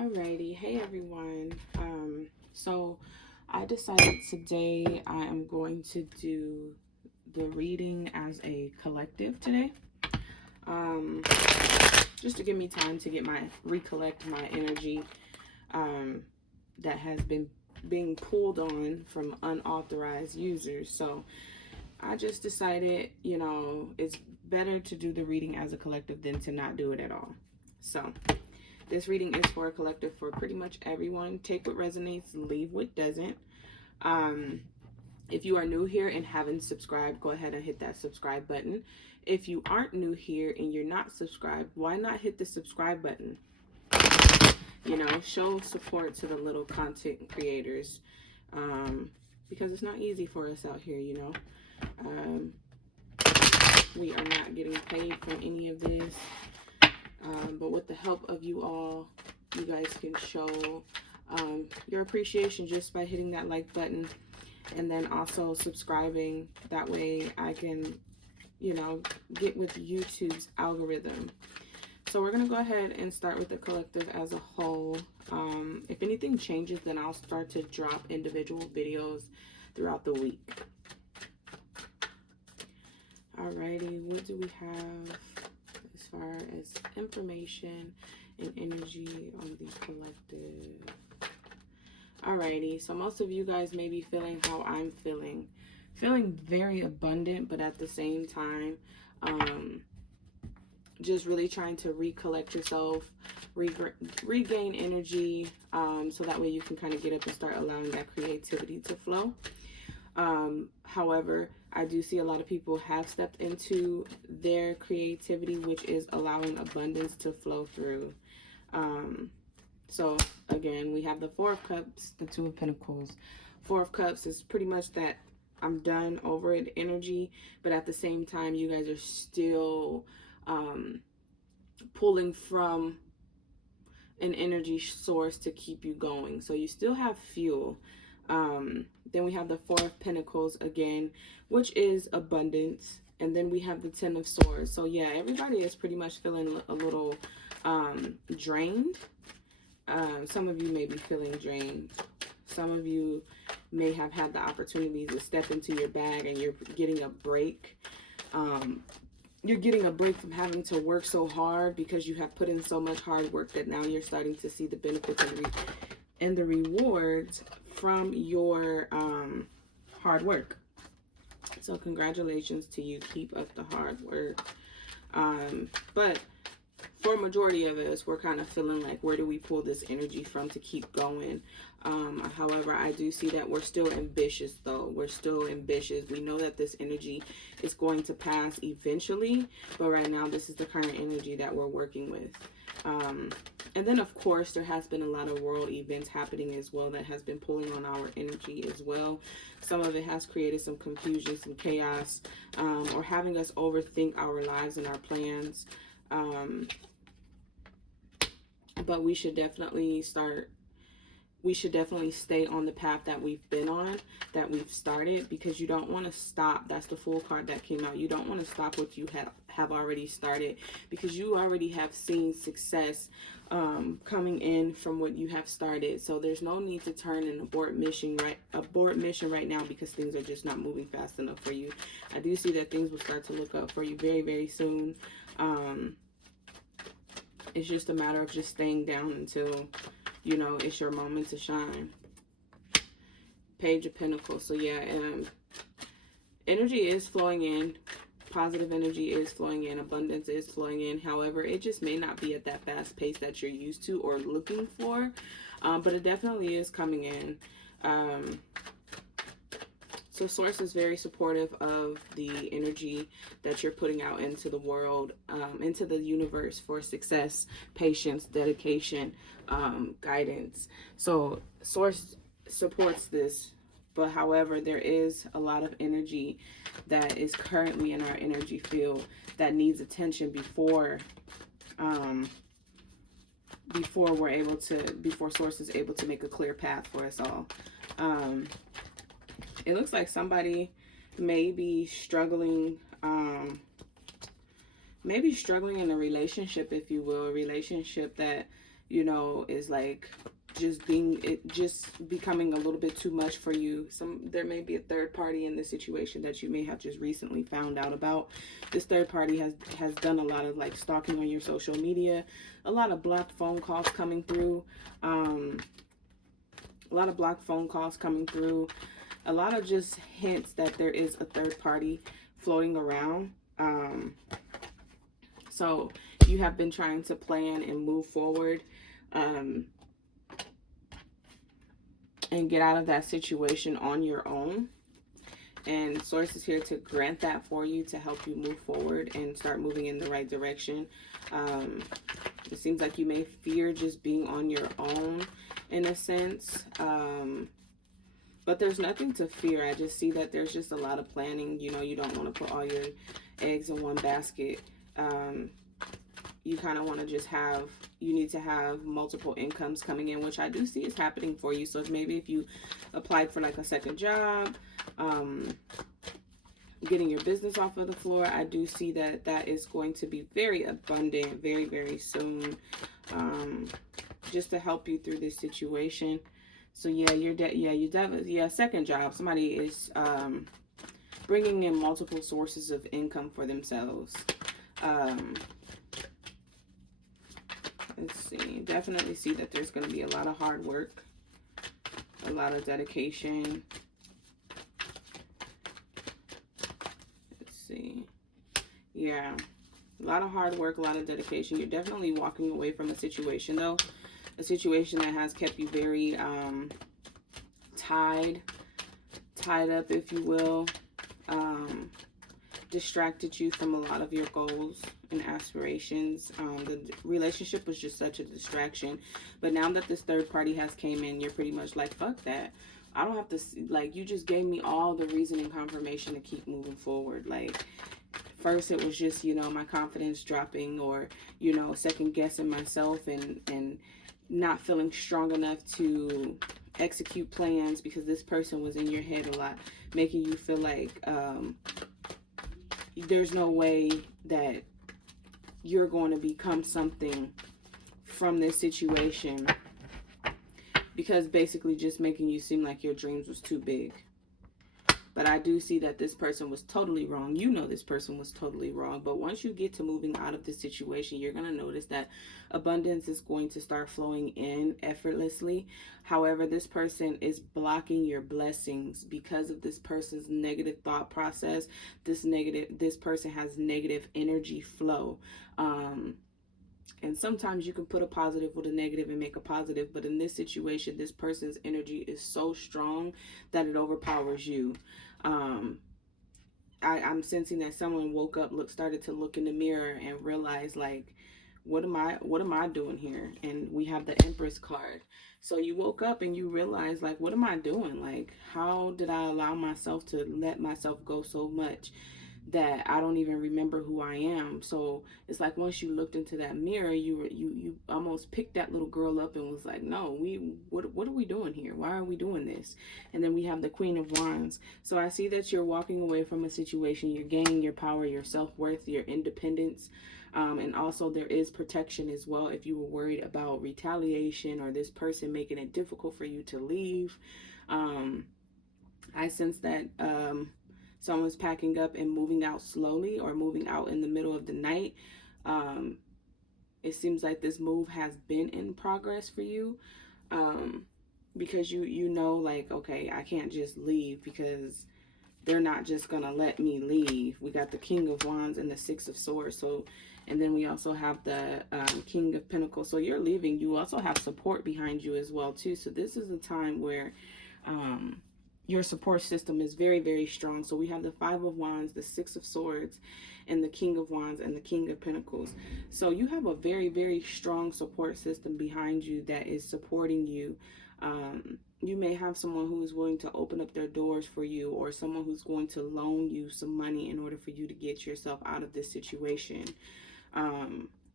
Alrighty, hey everyone. So I decided today I am going to do the reading as a collective today. Um, just to give me time to get my recollect my energy that has been being pulled on from unauthorized users. So I just decided, it's better to do the reading as a collective than to not do it at all. So this reading is for a collective for pretty much everyone. Take what resonates, leave what doesn't. Um, if you are new here and haven't subscribed, go ahead and hit that subscribe button. If you aren't new here and you're not subscribed, why not hit the subscribe button? Show support to the little content creators, because it's not easy for us out here, Um, we are not getting paid for any of this. But with the help of you all, you guys can show your appreciation just by hitting that like button and then also subscribing. That way I can, get with YouTube's algorithm. So we're going to go ahead and start with the collective as a whole. If anything changes, then I'll start to drop individual videos throughout the week. Alrighty, what do we have as far as information and energy on the collective? Alrighty, so most of you guys may be feeling how I'm feeling. Feeling very abundant, but at the same time, just really trying to recollect yourself, regain energy, so that way you can kind of get up and start allowing that creativity to flow. However, I do see a lot of people have stepped into their creativity, which is allowing abundance to flow through. So again, we have the Four of Cups, the Two of Pentacles. Four of Cups is pretty much that I'm done over it energy, but at the same time, you guys are still pulling from an energy source to keep you going. So you still have fuel. Then we have the Four of Pentacles again, which is abundance. And then we have the Ten of Swords. So yeah, everybody is pretty much feeling a little drained. Some of you may be feeling drained. Some of you may have had the opportunity to step into your bag and you're getting a break. You're getting a break from having to work so hard because you have put in so much hard work that now you're starting to see the benefits and the rewards from your hard work. So congratulations to you. Keep up the hard work. But for a majority of us, we're kind of feeling like, where do we pull this energy from to keep going? However, I do see that we're still ambitious, though. We're still ambitious. We know that this energy is going to pass eventually, but right now, this is the current energy that we're working with. And then, of course, there has been a lot of world events happening as well that has been pulling on our energy as well. Some of it has created some confusion, some chaos, or having us overthink our lives and our plans. But we should definitely stay on the path that we've been on, that we've started, because you don't want to stop. That's the Fool card that came out. You don't want to stop what you have already started, because you already have seen success coming in from what you have started. So there's no need to turn and abort mission right now, because things are just not moving fast enough for you. I do see that things will start to look up for you very, very soon. It's just a matter of just staying down until, it's your moment to shine. Page of Pentacles. So yeah, energy is flowing in. Positive energy is flowing in. Abundance is flowing in. However, it just may not be at that fast pace that you're used to or looking for. But it definitely is coming in. So Source is very supportive of the energy that you're putting out into the world, into the universe, for success, patience, dedication, guidance. So Source supports this, but however, there is a lot of energy that is currently in our energy field that needs attention before Source is able to make a clear path for us all. It looks like somebody may be struggling in a relationship, if you will, a relationship that is like just becoming a little bit too much for you. There may be a third party in this situation that you may have just recently found out about. This third party has done a lot of like stalking on your social media, a lot of blocked phone calls coming through, a lot of blocked phone calls coming through, a lot of just hints that there is a third party floating around. So you have been trying to plan and move forward, and get out of that situation on your own. And Source is here to grant that for you, to help you move forward and start moving in the right direction. It seems like you may fear just being on your own in a sense. But there's nothing to fear. I just see that there's just a lot of planning. You don't want to put all your eggs in one basket. You kind of want to just you need to have multiple incomes coming in, which I do see is happening for you. So maybe if you applied for like a second job, getting your business off of the floor, I do see that that is going to be very abundant very, very soon, just to help you through this situation. So yeah, second job. Somebody is bringing in multiple sources of income for themselves. Let's see. Definitely see that there's going to be a lot of hard work, a lot of dedication. Let's see. Yeah, a lot of hard work, a lot of dedication. You're definitely walking away from a situation, though. A situation that has kept you very tied up, if you will. Distracted you from a lot of your goals and aspirations. The relationship was just such a distraction. But now that this third party has came in, you're pretty much like, fuck that. I don't have to, like, you just gave me all the reason and confirmation to keep moving forward. Like, first it was just, my confidence dropping, or, second guessing myself and not feeling strong enough to execute plans because this person was in your head a lot, making you feel like there's no way that you're going to become something from this situation, because basically just making you seem like your dreams was too big. But I do see that this person was totally wrong. This person was totally wrong. But once you get to moving out of this situation, you're going to notice that abundance is going to start flowing in effortlessly. However, this person is blocking your blessings because of this person's negative thought process. This person has negative energy flow. And sometimes you can put a positive with a negative and make a positive. But in this situation, this person's energy is so strong that it overpowers you. I'm sensing that someone woke up, started to look in the mirror and realize, like, what am I doing here? And we have the Empress card. So you woke up and you realize, like, what am I doing? Like, how did I allow myself to let myself go so much that I don't even remember who I am? So it's like once you looked into that mirror, you almost picked that little girl up and was like, no, what are we doing here? Why are we doing this? And then we have the Queen of Wands. So I see that you're walking away from a situation. You're gaining your power, your self-worth, your independence. And also there is protection as well if you were worried about retaliation or this person making it difficult for you to leave. I sense that someone's packing up and moving out slowly, or moving out in the middle of the night. It seems like this move has been in progress for you, because you like, okay, I can't just leave because they're not just gonna let me leave. We got the King of Wands and the Six of Swords. So, and then we also have the King of Pentacles. So you're leaving. You also have support behind you as well too. So this is a time where your support system is very, very strong. So we have the Five of Wands, the Six of Swords, and the King of Wands and the King of Pentacles. So you have a very, very strong support system behind you that is supporting you. You may have someone who is willing to open up their doors for you, or someone who's going to loan you some money in order for you to get yourself out of this situation.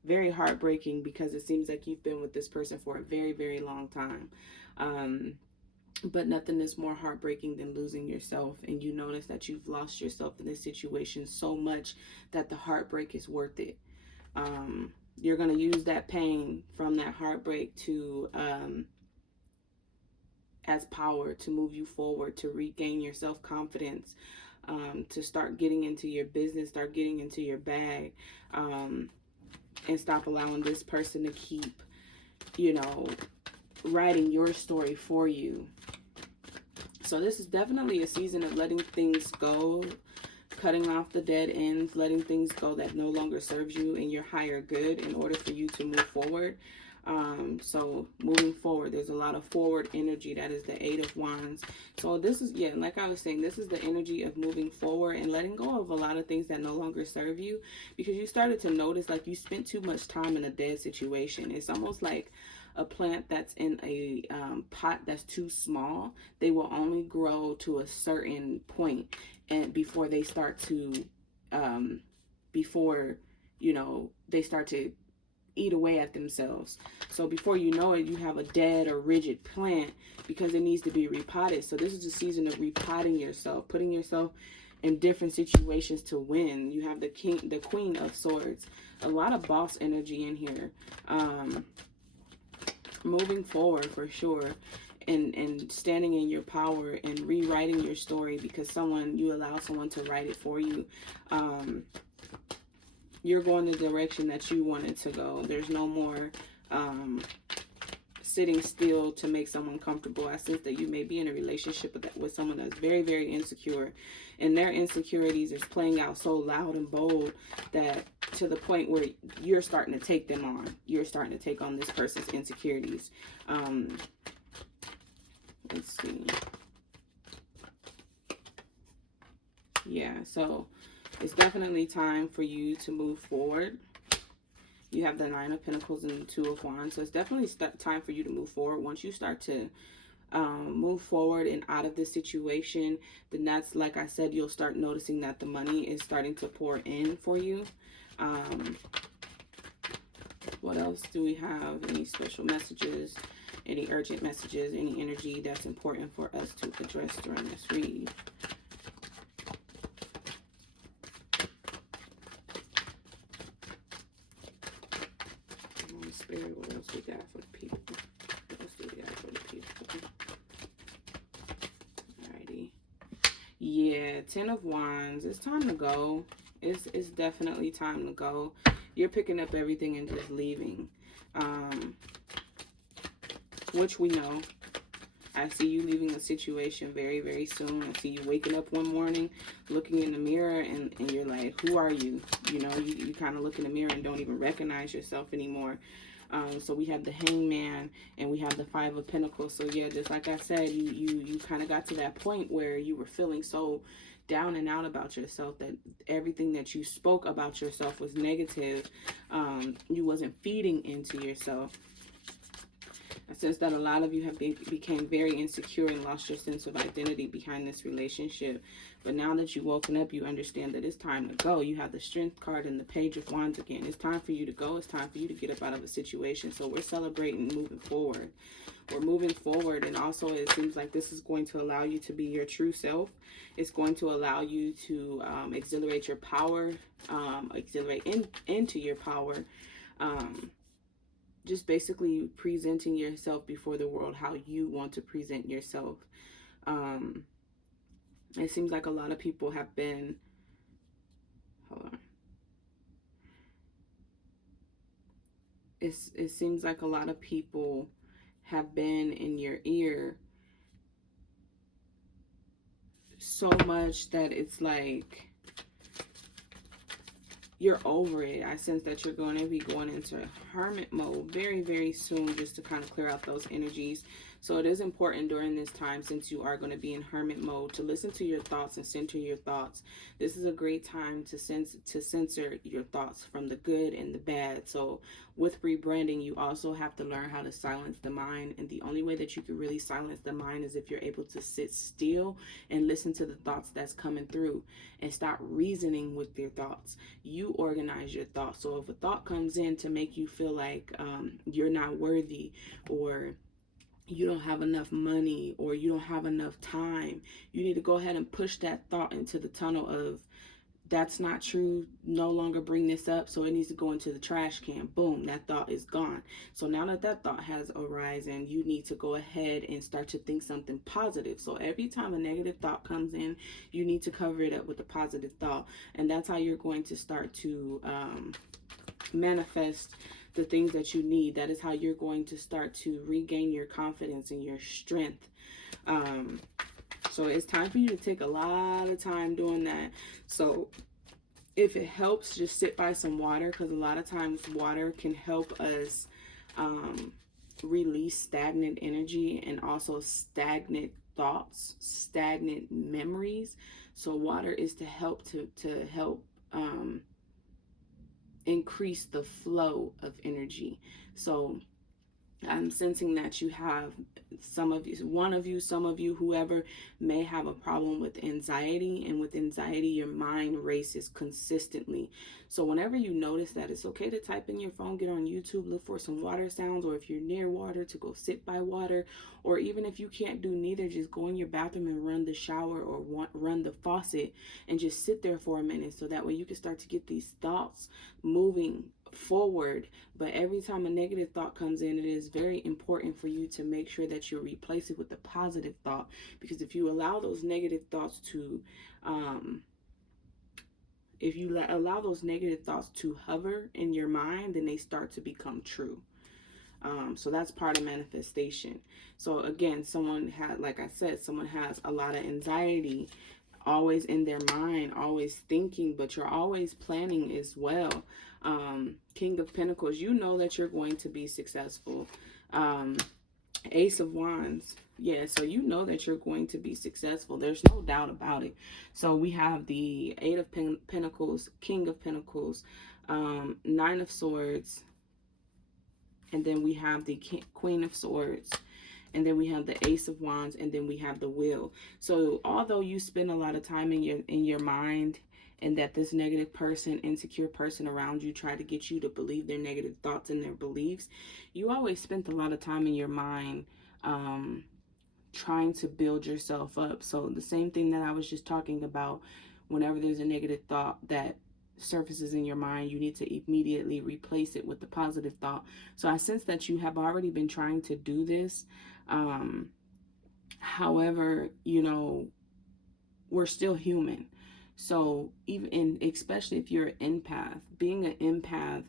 Very heartbreaking, because it seems like you've been with this person for a very, very long time. But nothing is more heartbreaking than losing yourself, and you notice that you've lost yourself in this situation so much that the heartbreak is worth it. You're going to use that pain from that heartbreak to as power to move you forward, to regain your self-confidence, to start getting into your business, start getting into your bag, and stop allowing this person to keep, you know, writing your story for you. So this is definitely a season of letting things go, cutting off the dead ends, letting things go that no longer serves you in your higher good in order for you to move forward. So moving forward, there's a lot of forward energy. That is the Eight of Wands. So this is, yeah, like I was saying, this is the energy of moving forward and letting go of a lot of things that no longer serve you, because you started to notice like you spent too much time in a dead situation. It's almost like a plant that's in a pot that's too small. They will only grow to a certain point, and before they start to before, you know, they start to eat away at themselves. So before you know it, you have a dead or rigid plant because it needs to be repotted. So this is a season of repotting yourself, putting yourself in different situations to win. You have the Queen of Swords, a lot of boss energy in here. Moving forward for sure, and standing in your power and rewriting your story because you allow someone to write it for you. You're going the direction that you wanted to go. There's no more sitting still to make someone comfortable. I sense that you may be in a relationship with someone that's very, very insecure, and their insecurities is playing out so loud and bold that to the point where you're starting to take them on. You're starting to take on this person's insecurities. Let's see. Yeah, so it's definitely time for you to move forward. You have the Nine of Pentacles and the Two of Wands. So it's definitely time for you to move forward. Once you start to move forward and out of this situation, then that's, like I said, you'll start noticing that the money is starting to pour in for you. What else do we have? Any special messages? Any urgent messages? Any energy that's important for us to address during this read? Spirit, what else we got for the people? What else do we got for the people? Alrighty. Yeah, Ten of Wands. It's time to go. It's definitely time to go. You're picking up everything and just leaving. Which we know. I see you leaving a situation very, very soon. I see you waking up one morning, looking in the mirror, and you're like, who are you? You know, you kind of look in the mirror and don't even recognize yourself anymore. So we have the Hangman and we have the Five of Pentacles. So yeah, just like I said, you kind of got to that point where you were feeling so down and out about yourself that everything that you spoke about yourself was negative. You wasn't feeding into yourself. I sense that a lot of you have became very insecure and lost your sense of identity behind this relationship. But now that you've woken up, you understand that it's time to go. You have the Strength card and the Page of Wands again. It's time for you to go. It's time for you to get up out of a situation. So we're celebrating moving forward. We're moving forward, and also it seems like this is going to allow you to be your true self. It's going to allow you to exhilarate your power, into your power. Just basically presenting yourself before the world how you want to present yourself. It seems like a lot of people have been, hold on. It seems like a lot of people have been in your ear so much that it's like you're over it. I sense that you're going to be going into hermit mode very, very soon, just to kind of clear out those energies. So it is important during this time, since you are going to be in hermit mode, to listen to your thoughts and center your thoughts. This is a great time to censor your thoughts from the good and the bad. So with rebranding, you also have to learn how to silence the mind. And the only way that you can really silence the mind is if you're able to sit still and listen to the thoughts that's coming through and stop reasoning with your thoughts. You organize your thoughts. So if a thought comes in to make you feel like you're not worthy, or you don't have enough money, or you don't have enough time, you need to go ahead and push that thought into the tunnel of that's not true, no longer bring this up, so it needs to go into the trash can. Boom, that thought is gone. So now that that thought has arisen, you need to go ahead and start to think something positive. So every time a negative thought comes in, you need to cover it up with a positive thought, and that's how you're going to start to manifest the things that you need. That is how you're going to start to regain your confidence and your strength. um, so it's time for you to take a lot of time doing that. So if it helps, just sit by some water, because a lot of times water can help us um, release stagnant energy and also stagnant thoughts, stagnant memories. So water is to help to help increase the flow of energy. So I'm sensing that you have, some of you, one of you, some of you, whoever may have a problem with anxiety. And with anxiety, your mind races consistently. So whenever you notice that, it's okay to type in your phone, get on YouTube, look for some water sounds, or if you're near water, to go sit by water. Or even if you can't do neither, just go in your bathroom and run the shower, or run the faucet, and just sit there for a minute, so that way you can start to get these thoughts moving forward. But every time a negative thought comes in, it is very important for you to make sure that you replace it with a positive thought. Because if you allow those negative thoughts to allow those negative thoughts to hover in your mind, then they start to become true. So that's part of manifestation. So again, someone had, like I said, someone has a lot of anxiety, always in their mind, always thinking, but you're always planning as well. King of Pentacles, you know that you're going to be successful. Ace of Wands, yeah, so you know that you're going to be successful. There's no doubt about it. So we have the Eight of Pentacles, King of Pentacles, Nine of Swords, and then we have the Queen of Swords, and then we have the Ace of Wands, and then we have the Wheel. So although you spend a lot of time in your mind, and that this negative person, insecure person around you try to get you to believe their negative thoughts and their beliefs, you always spent a lot of time in your mind trying to build yourself up. So the same thing that I was just talking about, whenever there's a negative thought that surfaces in your mind, you need to immediately replace it with the positive thought. So I sense that you have already been trying to do this. However, you know, we're still human. So even especially if you're an empath, being an empath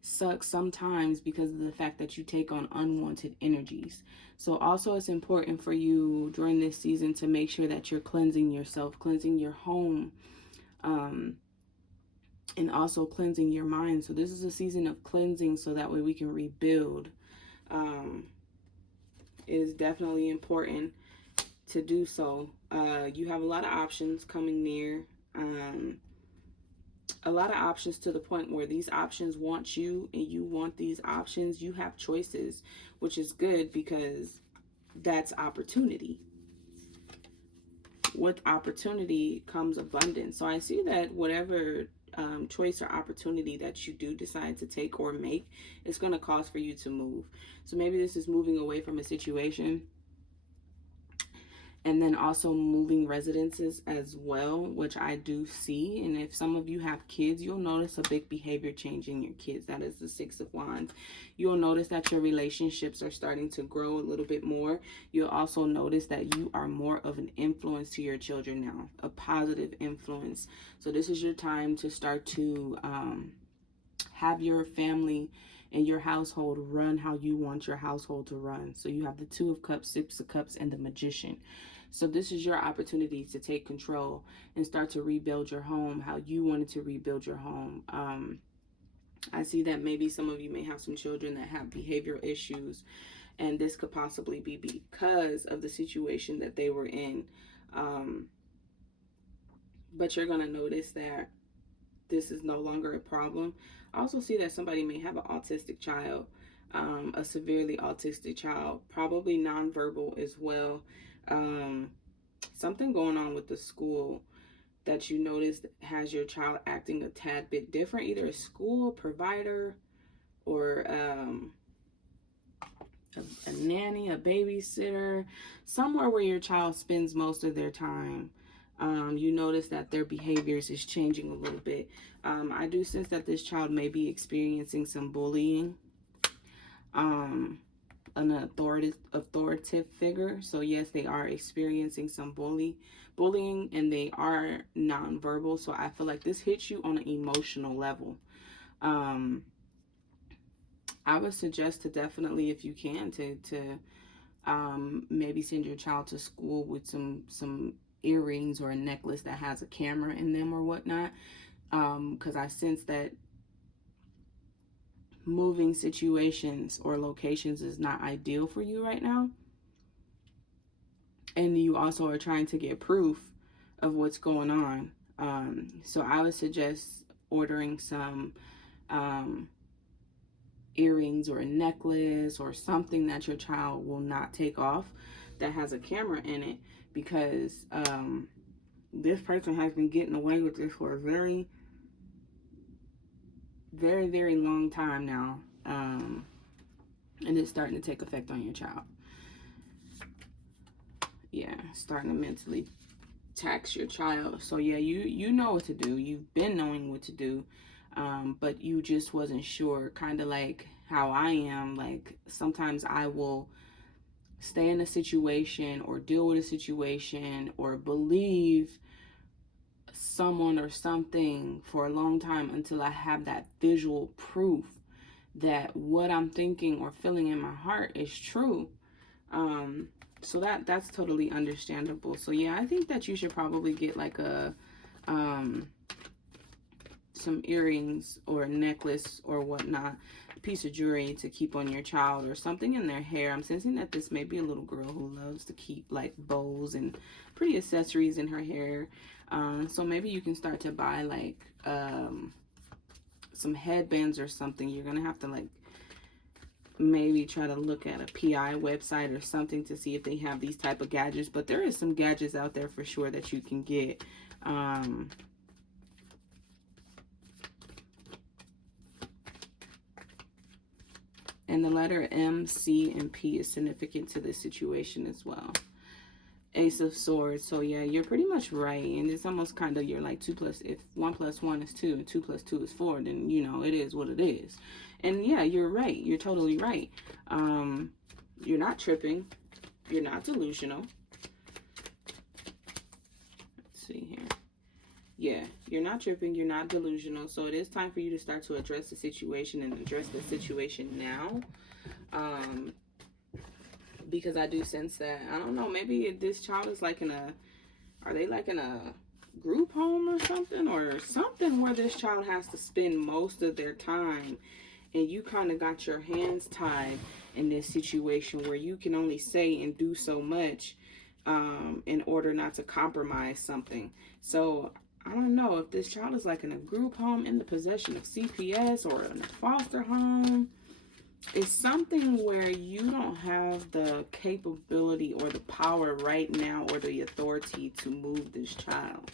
sucks sometimes because of the fact that you take on unwanted energies. So also it's important for you during this season to make sure that you're cleansing yourself, cleansing your home, and also cleansing your mind. So this is a season of cleansing, so that way we can rebuild. It is definitely important to do so. You have a lot of options coming near. A lot of options, to the point where these options want you and you want these options. You have choices, which is good, because that's opportunity. With opportunity comes abundance. So I see that whatever choice or opportunity that you do decide to take or make, it's going to cause for you to move. So maybe this is moving away from a situation, and then also moving residences as well, which I do see. And if some of you have kids, you'll notice a big behavior change in your kids. That is the Six of Wands. You'll notice that your relationships are starting to grow a little bit more. You'll also notice that you are more of an influence to your children now, a positive influence. So this is your time to start to have your family and your household run how you want your household to run. So you have the Two of Cups, Six of Cups, and the Magician. So this is your opportunity to take control and start to rebuild your home how you wanted to rebuild your home. I see that maybe some of you may have some children that have behavioral issues, and this could possibly be because of the situation that they were in. But you're going to notice that this is no longer a problem. I also see that somebody may have an autistic child, a severely autistic child, probably nonverbal as well. Something going on with the school that you notice has your child acting a tad bit different, either a school provider or a nanny, a babysitter, somewhere where your child spends most of their time. You notice that their behaviors is changing a little bit. I do sense that this child may be experiencing some bullying. An authoritative figure. So yes, they are experiencing some bullying, and they are nonverbal. So I feel like this hits you on an emotional level. I would suggest to definitely, if you can, to maybe send your child to school with some earrings or a necklace that has a camera in them or whatnot. Because I sense that moving situations or locations is not ideal for you right now. And you also are trying to get proof of what's going on. So I would suggest ordering some earrings or a necklace or something that your child will not take off that has a camera in it, because this person has been getting away with this for a very, very, very long time now. And it's starting to take effect on your child. Yeah, starting to mentally tax your child. So yeah, you know what to do. You've been knowing what to do, but you just wasn't sure. Kind of like how I am. Like sometimes I will stay in a situation or deal with a situation or believe someone or something for a long time until I have that visual proof that what I'm thinking or feeling in my heart is true. So that's totally understandable. So yeah, I think that you should probably get like a some earrings or a necklace or whatnot, a piece of jewelry to keep on your child, or something in their hair. I'm sensing that this may be a little girl who loves to keep like bows and pretty accessories in her hair. So maybe you can start to buy like some headbands or something. You're gonna have to like maybe try to look at a PI website or something to see if they have these type of gadgets, but there is some gadgets out there for sure that you can get. And the letter M, C, and P is significant to this situation as well. Ace of Swords. So yeah, you're pretty much right, and it's almost kind of, you're like 2 plus, if 1 plus 1 is 2 and 2 plus 2 is 4, then you know it is what it is. And yeah, you're right. You're totally right. You're not tripping. You're not delusional. Let's see here. Yeah, you're not tripping. You're not delusional. So it is time for you to start to address the situation, and address the situation now. Because I do sense that, I don't know, maybe this child is like in a, are they like in a group home or something where this child has to spend most of their time, and you kind of got your hands tied in this situation where you can only say and do so much in order not to compromise something. So I don't know if this child is like in a group home, in the possession of CPS, or in a foster home. It's something where you don't have the capability or the power right now or the authority to move this child.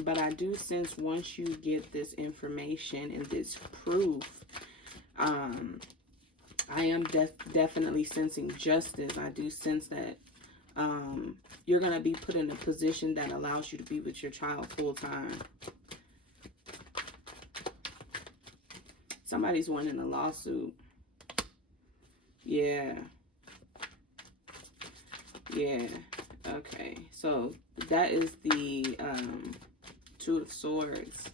But I do sense once you get this information and this proof, I am definitely sensing justice. I do sense that you're going to be put in a position that allows you to be with your child full time. Somebody's winning a lawsuit. Yeah. Yeah. Okay. So that is the Two of Swords.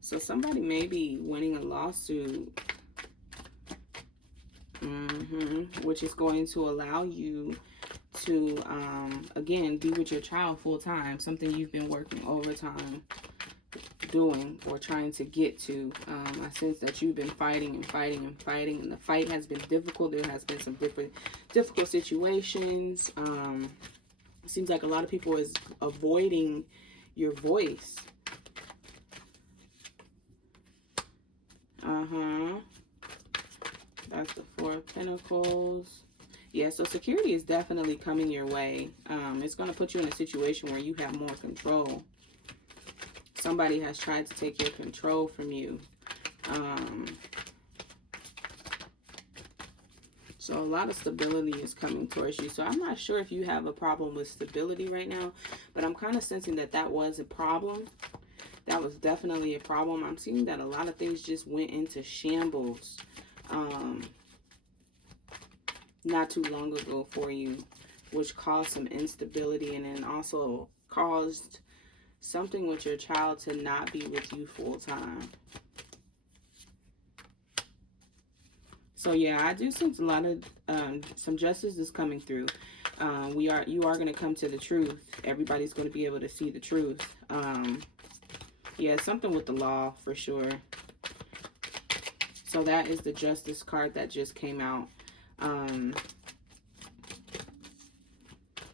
So somebody may be winning a lawsuit. Which is going to allow you to, again, be with your child full time. Something you've been working overtime doing or trying to get to. I sense that you've been fighting and fighting and fighting, and the fight has been difficult. There has been some difficult situations. It seems like a lot of people is avoiding your voice. That's the Four of Pentacles. Yeah, so security is definitely coming your way. It's going to put you in a situation where you have more control. Somebody has tried to take your control from you. So a lot of stability is coming towards you. So I'm not sure if you have a problem with stability right now, but I'm kind of sensing that that was a problem. That was definitely a problem. I'm seeing that a lot of things just went into shambles not too long ago for you, which caused some instability, and then also caused something with your child to not be with you full time. So yeah, I do sense a lot of some justice is coming through. You are going to come to the truth. Everybody's going to be able to see the truth. Yeah, something with the law for sure. So that is the Justice card that just came out.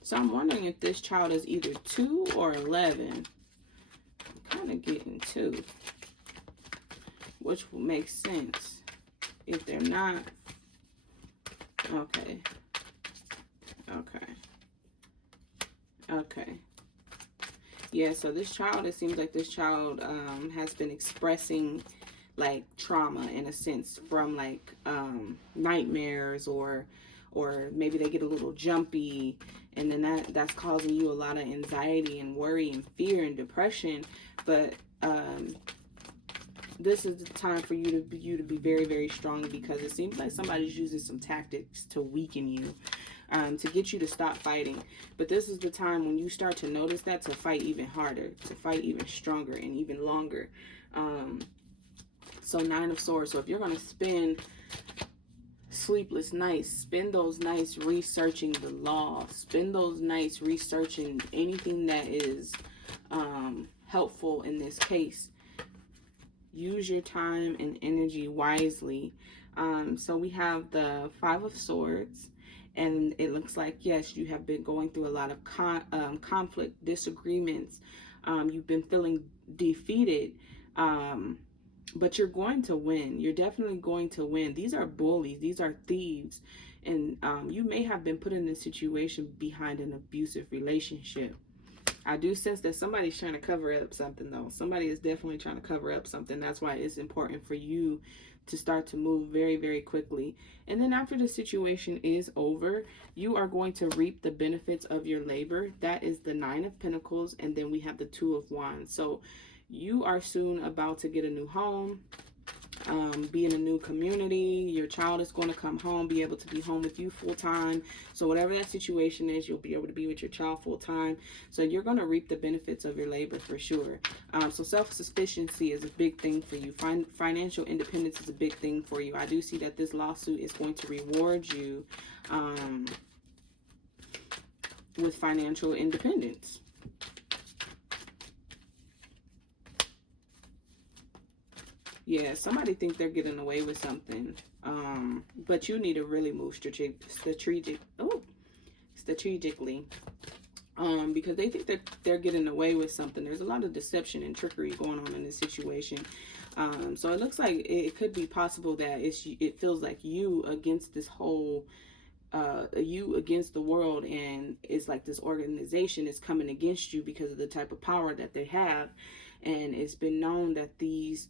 So I'm wondering if this child is either 2 or 11. I'm kind of getting 2, which will make sense. If they're not, okay. Yeah, so this child, it seems like this child has been expressing like trauma in a sense from like nightmares, or maybe they get a little jumpy, and then that's causing you a lot of anxiety and worry and fear and depression. But this is the time for you to be very, very strong, because it seems like somebody's using some tactics to weaken you, to get you to stop fighting. But this is the time when you start to notice that, to fight even harder, to fight even stronger and even longer. So 9 of Swords. So if you're going to spend sleepless nights, spend those nights researching the law, spend those nights researching anything that is helpful in this case. Use your time and energy wisely. So we have the 5 of Swords, and it looks like, yes, you have been going through a lot of conflict, disagreements. You've been feeling defeated, but you're going to win. You're definitely going to win. These are bullies. These are thieves. And you may have been put in a situation behind an abusive relationship. I do sense that somebody's trying to cover up something, though. Somebody is definitely trying to cover up something. That's why it's important for you to start to move very, very quickly. And then after the situation is over, you are going to reap the benefits of your labor. That is the 9 of Pentacles, and then we have the 2 of Wands. So you are soon about to get a new home, be in a new community. Your child is going to come home, be able to be home with you full time. So whatever that situation is, you'll be able to be with your child full time. So you're going to reap the benefits of your labor for sure. So self-sufficiency is a big thing for you. Financial independence is a big thing for you. I do see that this lawsuit is going to reward you with financial independence. Yeah, somebody think they're getting away with something, but you need to really move strategically, because they think that they're getting away with something. There's a lot of deception and trickery going on in this situation. So it looks like it could be possible that it feels like you against this whole, you against the world, and it's like this organization is coming against you because of the type of power that they have. And it's been known that these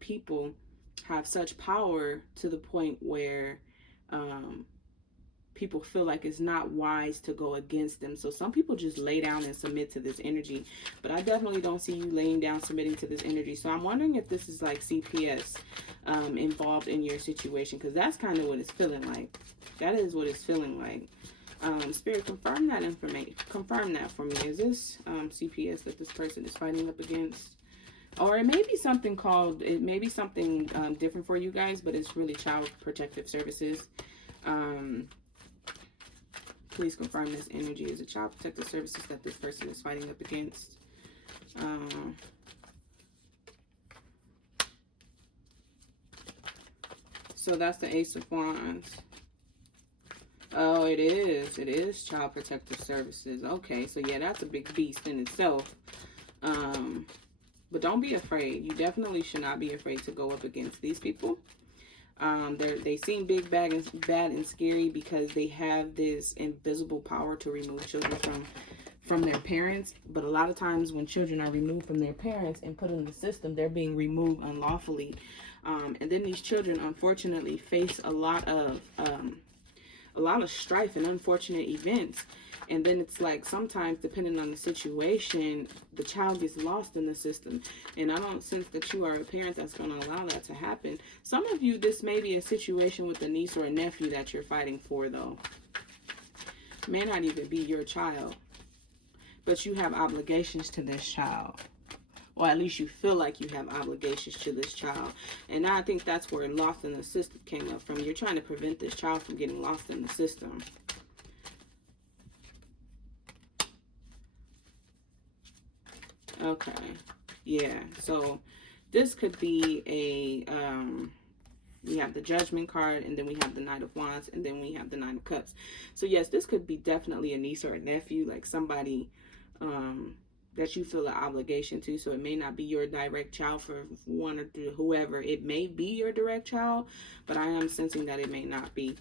people have such power to the point where people feel like it's not wise to go against them. So some people just lay down and submit to this energy. But I definitely don't see you laying down, submitting to this energy. So I'm wondering if this is like CPS involved in your situation, because that's kind of what it's feeling like. That is what it's feeling like. Spirit, confirm that information. Confirm that for me. Is this CPS that this person is fighting up against? Or it may be something called, it may be something different for you guys, but it's really Child Protective Services. Please confirm this energy. Is it Child Protective Services that this person is fighting up against? So that's the Ace of Wands. Oh, it is. It is Child Protective Services. Okay, so yeah, that's a big beast in itself. But don't be afraid. You definitely should not be afraid to go up against these people. They seem big, bad, and scary because they have this invisible power to remove children from their parents. But a lot of times when children are removed from their parents and put in the system, they're being removed unlawfully. And then these children, unfortunately, face a lot of lot of strife and unfortunate events. And then it's like sometimes, depending on the situation, the child gets lost in the system. And I don't sense that you are a parent that's going to allow that to happen. Some of you, this may be a situation with a niece or a nephew that you're fighting for, though. May not even be your child, but you have obligations to this child. Or at least you feel like you have obligations to this child. And I think that's where lost in the system came up from. You're trying to prevent this child from getting lost in the system. Okay. Yeah. So this could be a, we have the Judgment card, and then we have the Knight of Wands, and then we have the Nine of Cups. So yes, this could be definitely a niece or a nephew, like somebody, that you feel an obligation to. So it may not be your direct child for one or two, whoever. It may be your direct child, but I am sensing that it may not be.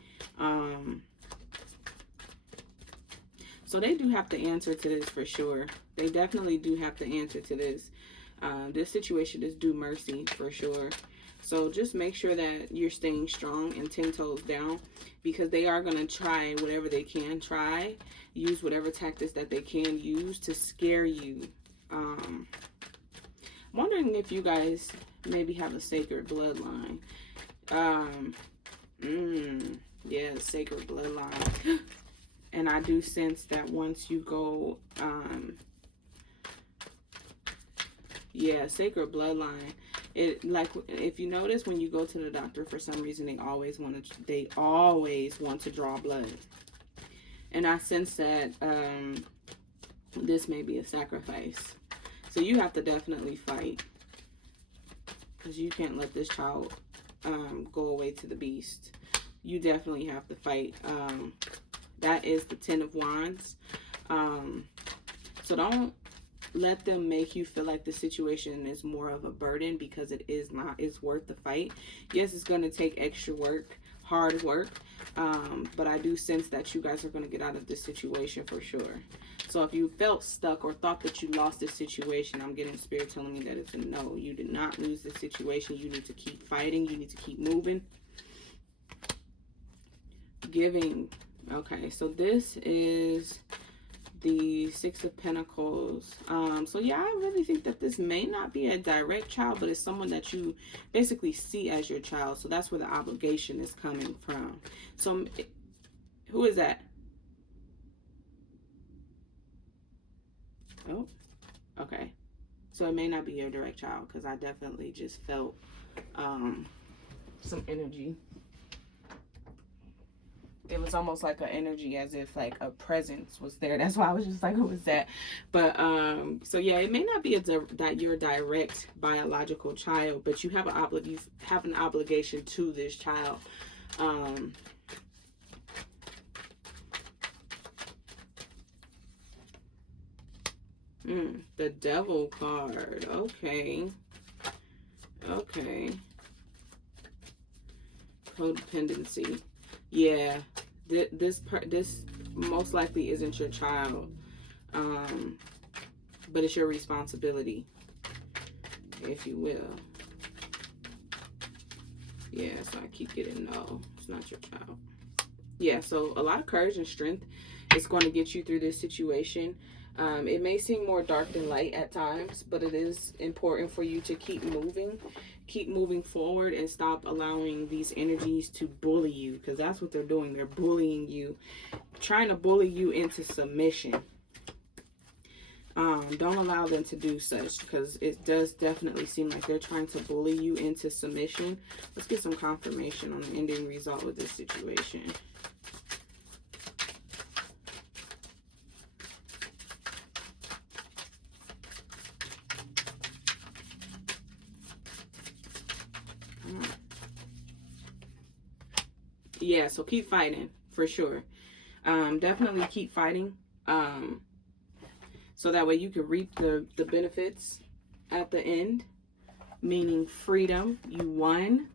So they do have to answer to this for sure. They definitely do have to answer to this. This situation is due mercy for sure. So just make sure that you're staying strong and 10 toes down, because they are going to try whatever they can try. Use whatever tactics that they can use to scare you. I'm wondering if you guys maybe have a sacred bloodline. Yeah, sacred bloodline. And I do sense that once you go, yeah, sacred bloodline. It, like, if you notice, when you go to the doctor, for some reason they always want to draw blood. And I sense that this may be a sacrifice. So you have to definitely fight, because you can't let this child go away to the beast. You definitely have to fight. That is the 10 of Wands. So don't let them make you feel like the situation is more of a burden, because it is not. It's worth the fight. Yes, it's going to take extra work, hard work, but I do sense that you guys are going to get out of this situation for sure. So if you felt stuck or thought that you lost this situation, I'm getting Spirit telling me that it's a no. You did not lose this situation. You need to keep fighting. You need to keep moving. Giving. Okay, so this is the Six of Pentacles. So yeah, I really think that this may not be a direct child, but it's someone that you basically see as your child. So that's where the obligation is coming from. So who is that? Oh, okay. So it may not be your direct child, because I definitely just felt some energy. It was almost like an energy as if like a presence was there. That's why I was just like, who is that? But so yeah, it may not be that your direct biological child, but you have an obligation to this child. The Devil card. Okay. Okay. Codependency. Yeah. This most likely isn't your child. But it's your responsibility, if you will. Yeah, so I keep getting no. It's not your child. Yeah, so a lot of courage and strength is going to get you through this situation. It may seem more dark than light at times, but it is important for you to keep moving forward, and stop allowing these energies to bully you, because that's what they're doing. They're bullying you, trying to bully you into submission. Don't allow them to do such, because it does definitely seem like they're trying to bully you into submission. Let's get some confirmation on the ending result with this situation. Yeah, so keep fighting for sure. Definitely keep fighting. So that way you can reap the benefits at the end, meaning freedom. You won.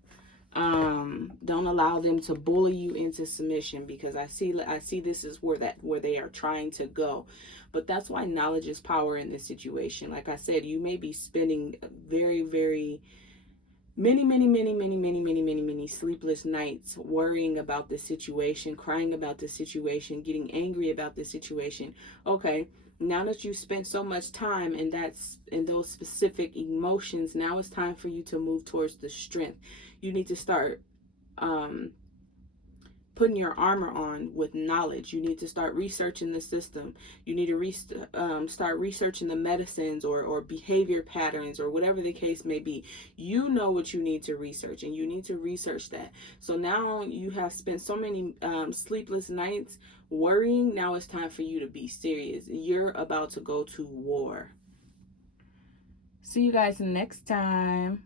Don't allow them to bully you into submission, because I see this is where they are trying to go. But that's why knowledge is power in this situation. Like I said, you may be spending very, very many sleepless nights worrying about the situation, crying about the situation, getting angry about the situation. Okay, now that you spent so much time in those specific emotions, now it's time for you to move towards the strength. You need to start um putting your armor on with knowledge. You need to start researching the system. You need to start researching the medicines or behavior patterns or whatever the case may be. You know what you need to research, and you need to research that. So now you have spent so many sleepless nights worrying. Now it's time for you to be serious. You're about to go to war. See you guys next time.